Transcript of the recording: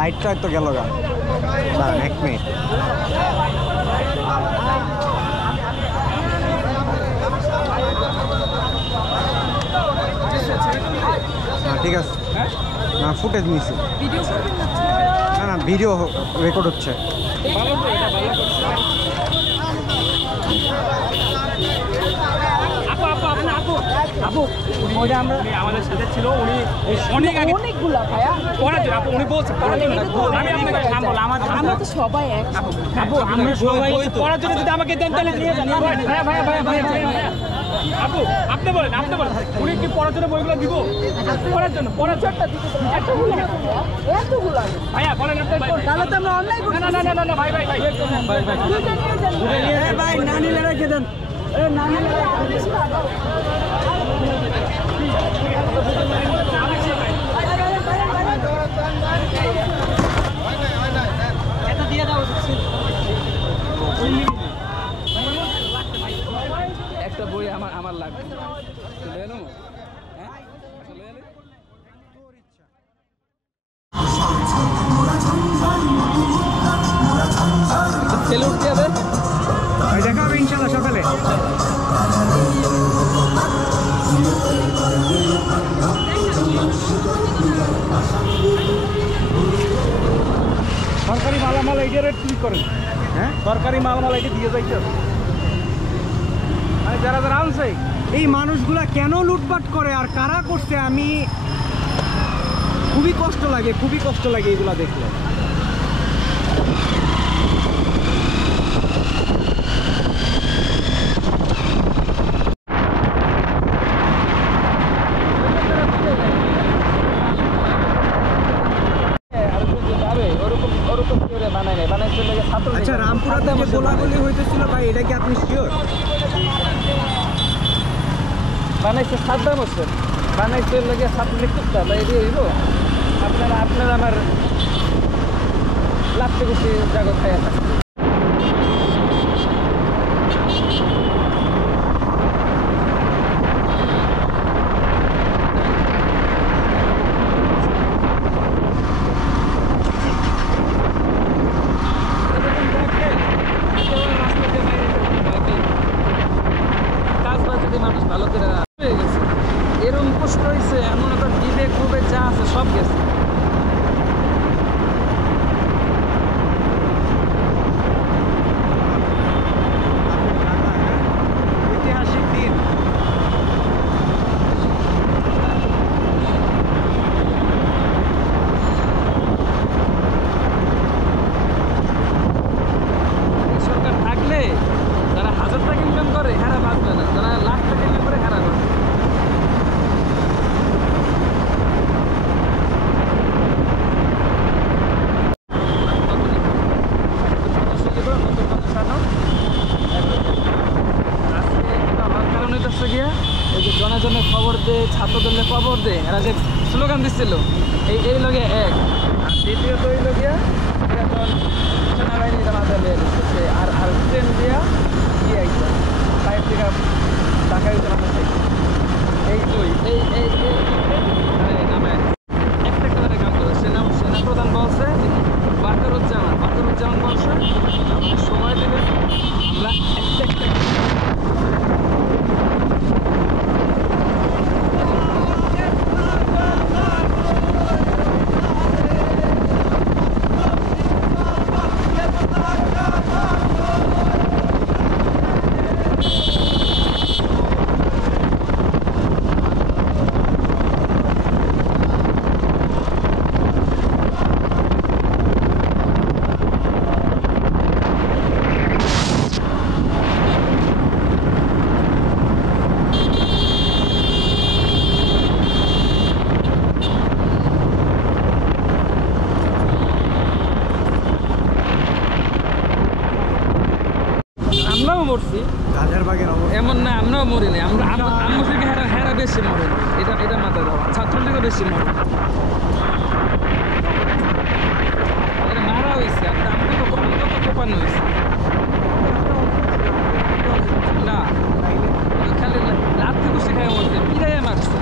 লাইটটা হয়তো গেল গা, দাঁড়ান 1 মিনিট। হ্যাঁ ঠিক আছে, না ফুটেজ নিয়েছি, না না ভিডিও রেকর্ড হচ্ছে। আমাদের সাথে ছিল, উনি অনেক আগে অনেকগুলা ভাইয়া পড়ার জন্য উনি বলছে পড়ার জন্য আমি আপনাকে নাম বললাম আমরা তো সবাই এক আমরা সবাই পড়ার জন্য যদি আমাকে দেন তাহলে নিয়ে যান। ভাইয়া ভাইয়া ভাইয়া ভাইয়া আপু আপনি বলেন উনি কি পড়ার জন্য বইগুলো দিব? পড়ার জন্য এতগুলা ভাইয়া বলেন আপনি। তাহলে তো আমরা অনলাইন না না না না ভাই ভাই ভাই ভাই না নিলে রেখে দেন, না নিলে একটা বই আমার লাগবে। ছেলে উঠতে হবে, দেখা হবে ইনশাল্লাহ সকালে। সরকারি মালামাল এইটা রেট ক্লিক করেন। হ্যাঁ সরকারি মালামাল এইটা দিয়ে যাইতে মানে যারা যারা আনছে এই মানুষগুলা কেন লুটপাট করে আর কারা করছে, আমি খুবই কষ্ট লাগে এগুলা দেখলে। আচ্ছা রামপুরাতে যে গোলাগুলি হইতেছিল ভাই, এটা কি আপনি শিওর? বানাইছে সাদ্দাম হোসেন, বানাইছে লাগে ছাত্রলীগ কুত্তা তাই দিয়ে হইব। আপনারা আমার লাভতে খুশি জাগত খাইয়া থাকবে। মানুষ ভালো করে হয়ে গেছে, এরকম কষ্ট হয়েছে এমন একটা দিলে খুবে যা আছে সব গেছে। ঐতিহাসিক দিন। সরকার থাকলে যারা 1000 টাকা ইনকাম করে হেরা বাঁচবে না, যারা লাখ টাকা ইনকাম করে হেরা বাঁচবে। জনজনের খবর দে, ছাত্রদলের খবর দে, এরা যে স্লোগান দিচ্ছিল এই লগে এক, আর দ্বিতীয়ত এই লগিয়া এখন সেনাবাহিনী আর ট্রেন দিয়া গিয়ে আইসা সাইড থেকে ঢাকা এই দুই এই মানে নামে একটা করে কাম করে সেনা প্রধান বলছে বাকরুজ্জামান বলছে আমাদের সময় দেবে, আমরা একটা আমরাও মরছি এমন না, আমরাও মরি নাই, আমরা থেকে হেরা বেশি মরে, এটা মাথায় দেওয়া। ছাত্রলীগও বেশি মরে, মারা হয়েছে, আমি তো কোপানো হয়েছে না, খালি রাত্রি খুশি খাই মরছে, পিড়াইয়া মারছে।